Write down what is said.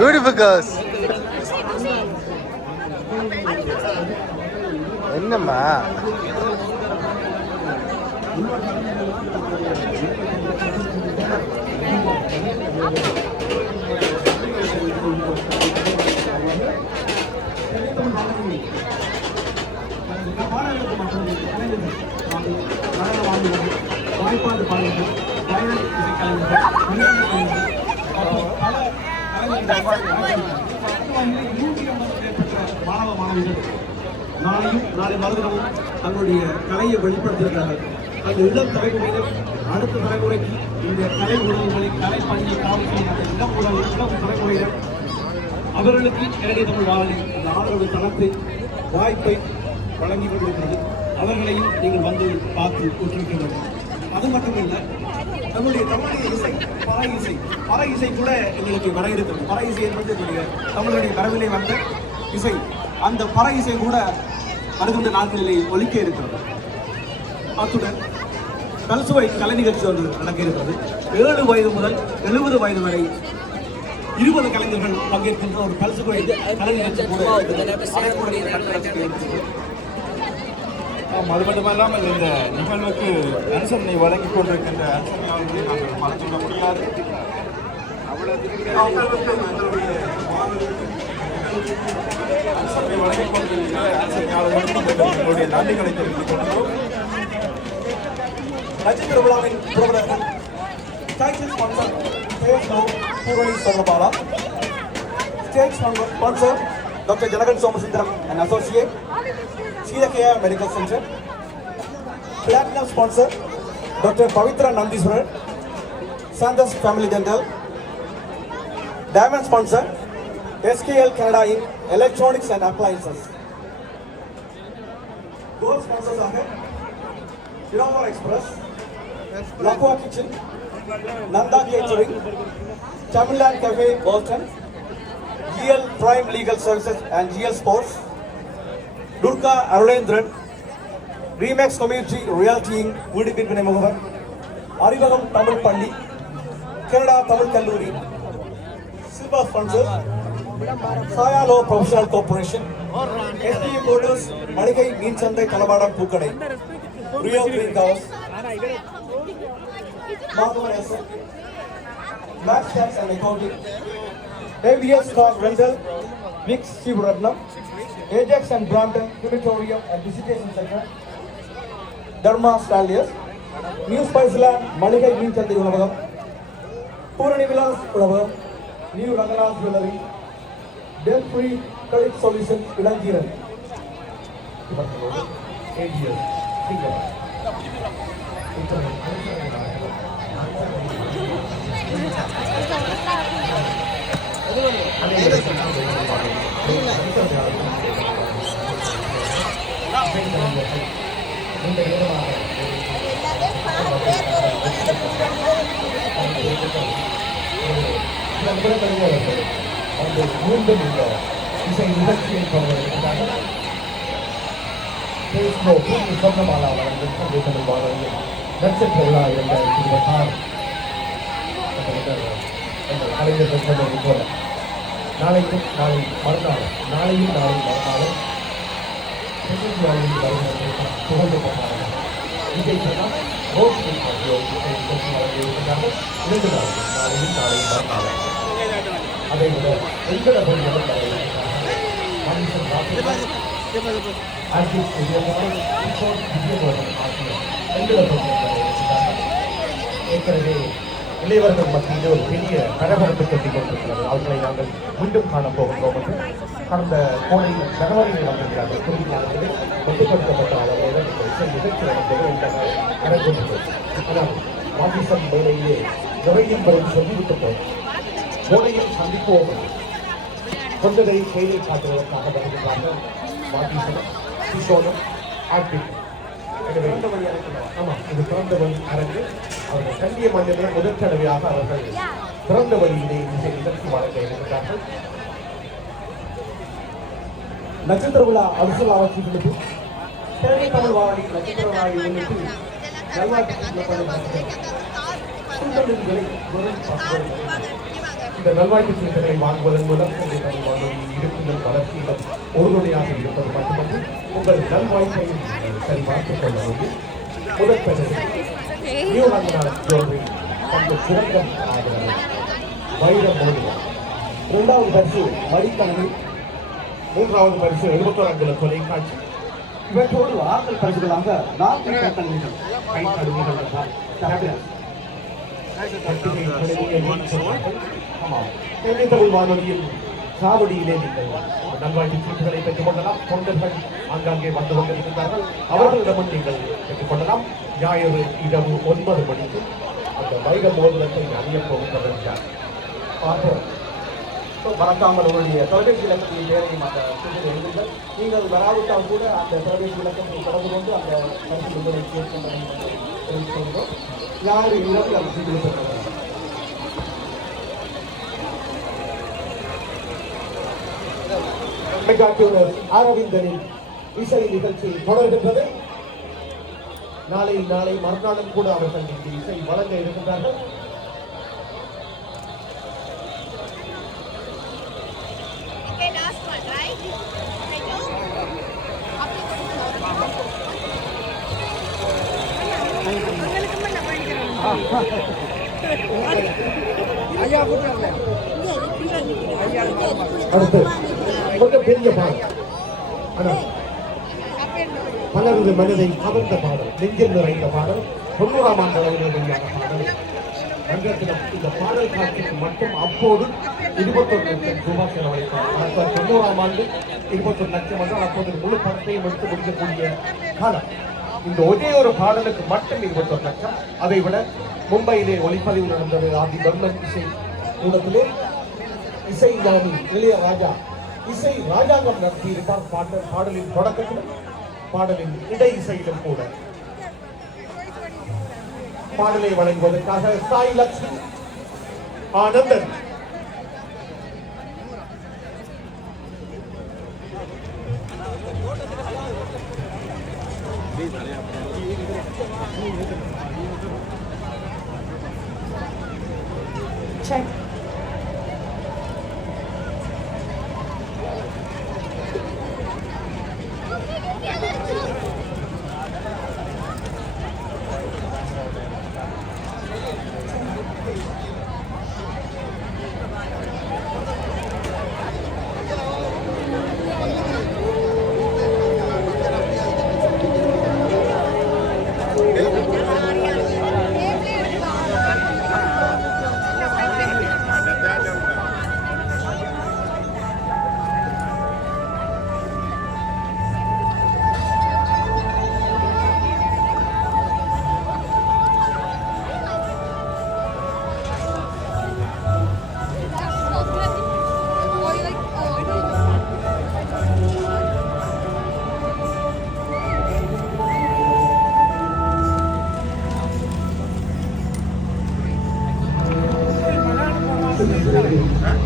Beautiful girls. என்னம்மா வாய்ப்பாடு பாடல்கள் மாணவ மாணவிகள் நாளையும் நாளை மறுதினமும் தங்களுடைய கலையை வெளிப்படுத்தியிருக்கிறார்கள். அந்த இளம் தலைமுறையினர் அடுத்த தலைமுறைக்கு இந்த கலை உணவுகளை கலை பணியை காவல்துறை அந்த இளம் தலைமுறையினர் அவர்களுக்கு நேரடி தமிழ் வாழி அந்த ஆதரவு தளத்தை வாய்ப்பை வழங்கி கொண்டிருக்கிறது. அவர்களையும் நீங்கள் வந்து பார்த்து ஊற்றுவிக்க வேண்டும். அது மட்டுமில்லை, நம்முடைய தமிழுடைய இசை பற இசை கூட எங்களுக்கு வர இருக்கிறது. பற இசை என்பது எங்களுடைய தமிழுடைய வரவிலே வந்த இசை. அந்த பற இசை கூட வருகின்ற நாட்களிலே ஒலிக்க இருக்கிறது. அத்துடன் பல்சுவை கலை நிகழ்ச்சி ஒன்று நடக்க இருக்கிறது. 7 வயது முதல் 70 வயது வரை 20 கலைஞர்கள் பங்கேற்கின்ற ஒரு பல்சுவை கலை நிகழ்ச்சி கூட அது மட்டுமல்லாமல் இந்த நிகழ்வுக்கு அனுசரணை வழங்கிக் கொண்டிருக்கின்ற அனுசரணையாளர்களை நாங்கள் மறந்துவிட முடியாது. அனுசரணை வழங்கிக் கொண்டிருக்கின்ற அனுசரணையாளர்களுக்கு எங்களுடைய நன்றிகளை தெரிவித்துக் கொள்கிறோம். நட்சத்திர விழாவின் பிரபலர்கள் title sponsor Poorani Somapala, state sponsor doctor Janakan Somasundaram and associate, Sridhakaya Medical Center. Platinum sponsor Dr. Pavitra Nandiswaran, Sandas Family Dental. Diamond sponsor SKL Canada Inc. Electronics and Appliances. Gold sponsors are Innova Express, Lakwa Kitchen, Nanda Catering, Tamilland Cafe Boston, GL Prime Legal Services and GL Sports, Durga Arulendran, Remax Community Realty Inc. Udipin Muhammad, Arivagam Tamil Pandi, Canada Tamil Kalluri, Silver Sponsors, Saya Law Professional Corporation, SPM Motors, Madikai Mean Chandai Kalabada Pukadai, Rio Green House, Madhavan Asa, Max Tax and Accounting, AVS Car Rental, Vix Shivaratnam, Ajax and Brampton Crematorium and Visitation Center, Dharma Stalliers, New Spiceland, Malikai Green Chandai Unavagam, Purani Villas Unavagam, New Ranganath Jewelry, Debt Free Credit Solutions, Ilangiran. 8 years. இசை நிகழ்ச்சியை தொடர்கிறார்கள். சொந்தமாலா வழங்கும் பாடல்கள் நட்சத்திர விழா 2026 கலைஞர்கள் சொன்னது போல நாளையும் நாளை மறுநாள் புகழ்ந்து போனார்கள். விஜய் சொன்னால் ரோஷினி வழங்கியிருக்கிறார்கள். 2 நாள் நாளையும் மறுநாள் அதை விட எங்கட பொருள்களும் ஏற்கனவே இளையவர்கள் மத்தியில் ஒரு பெரிய பரபரப்பு கட்டிக் கொண்டிருக்கிறது. அவர்களை நாங்கள் மீண்டும் காணப்போகின்றோம் என்று கடந்த கோடை ஜனவரியில் வந்திருக்கிறார்கள். குறிப்பாளர்களே கட்டுப்படுத்தப்பட்ட அளவில் நிகழ்ச்சி நடந்தது நடக்கின்றது. ஆனால் மாகிசம் வேலையிலே நிறையின் பிறகு சொல்லிவிட்டு போய் கோடையில் சந்திப்போம் கொஞ்சதை செயலில் காட்டுவதற்காக வருகின்றார்கள். மாகிசம் கிஷோரம் ஆர்பிட். எனவே ஆமாம், இது திறந்த வழி அரங்கு. அவர்கள் கல்விய மண்ணிலே முதல் தடவையாக அவர்கள் திறந்த வழியிலே இசை நிகழ்ச்சி வழங்க இருக்கிறார்கள். நட்சத்திர விழா அரசியல் ஆட்சிகளுக்கு தேவை தமிழ் வாழி நட்சத்திர வாழி முன்னிட்டு நல்வாழ்த்து இந்த நல்வாழ்த்து சீட்டை வாங்குவதன் மூலம் தமிழ் வானொலியின் இருப்புகள் வளர்ச்சியிலும் உறுதுணையாக இருப்பது மட்டுமன்று உங்கள் நல்வாழ்த்தை சரிபார்த்துக் கொள்ள வேண்டும். முதல் சிறந்த ஆதரவு வைர மோதிரம், இரண்டாவது பரிசு மடிக்கணி, மூன்றாவது பரிசு 71 அங்குல தொலைக்காட்சி. இவற்றோடு ஆற்றல் பரிசுகளாக 4 கட்டணங்கள் கை கடுமைகள் தமிழ் வானொலியில் சாவடியிலே நீங்கள் நல்வாழ்த்து சீட்டுகளை பெற்றுக் கொள்ளலாம். தொண்டர்கள் ஆங்காங்கே வந்து கொண்டிருக்கிறார்கள், அவர்களிடமும் நீங்கள் பெற்றுக் கொள்ளலாம். ஞாயிறு இரவு 9 மணிக்கு அந்த வைர மோதிரத்தை அணியப் போகின்றனர். பார்ப்போம். மறக்காமல் உங்களுடைய தொலைபேசி இலக்கத்தின் பேரையும் அந்த சீட்டில் எழுதுங்கள். நீங்கள் வராவிட்டால் கூட அந்த தொலைபேசி இலக்கத்தை தொடர்பு கொண்டு அந்த பரிசு விடுதலை கேட்கின்றன தெரிவித்துக் கொள்கிறோம். ஞாயிறு இரவு அந்த சீட்டில் பெற்றுள்ளனர். அரவிந்தனின் இசை நிகழ்ச்சி தொடர்கின்றது. நாளை மறுநாளும் கூட அவர்கள் இங்கு இசை வழங்க இருக்கின்றார்கள். அடுத்து கொஞ்சம் பெரிய பாடல், ஆனால் பலரது மனதை கவர்ந்த பாடல், நெஞ்சில் நிறைந்த பாடல், 90ஆம் ஆண்டு அளவில் வெளியான பாடல். ரங்கத்திடம் இந்த பாடல் காட்சிக்கு மட்டும் அப்போது 21 லட்சம் ரூபாய் செலவழித்தார். 90ஆம் ஆண்டு 21 லட்சம் என்றால் அப்போது முழு படத்தையும் எடுத்து முடிக்கக்கூடிய காலம். இந்த ஒரே ஒரு பாடலுக்கு மட்டும் 21 லட்சம். அதை விட மும்பையிலே ஒளிப்பதிவு நடந்தது. ஆதி பர்மன் இசை கூடத்திலே இசை ஞானி இளையராஜா இசை ராஜாங்கம் நடத்தியிருப்பார். பாடலின் தொடக்கத்திலும் பாடலின் இடை இசையிலும் கூட. பாடலை வழங்குவதற்காக சாய் லட்சுமி ஆனந்தன், check. Huh?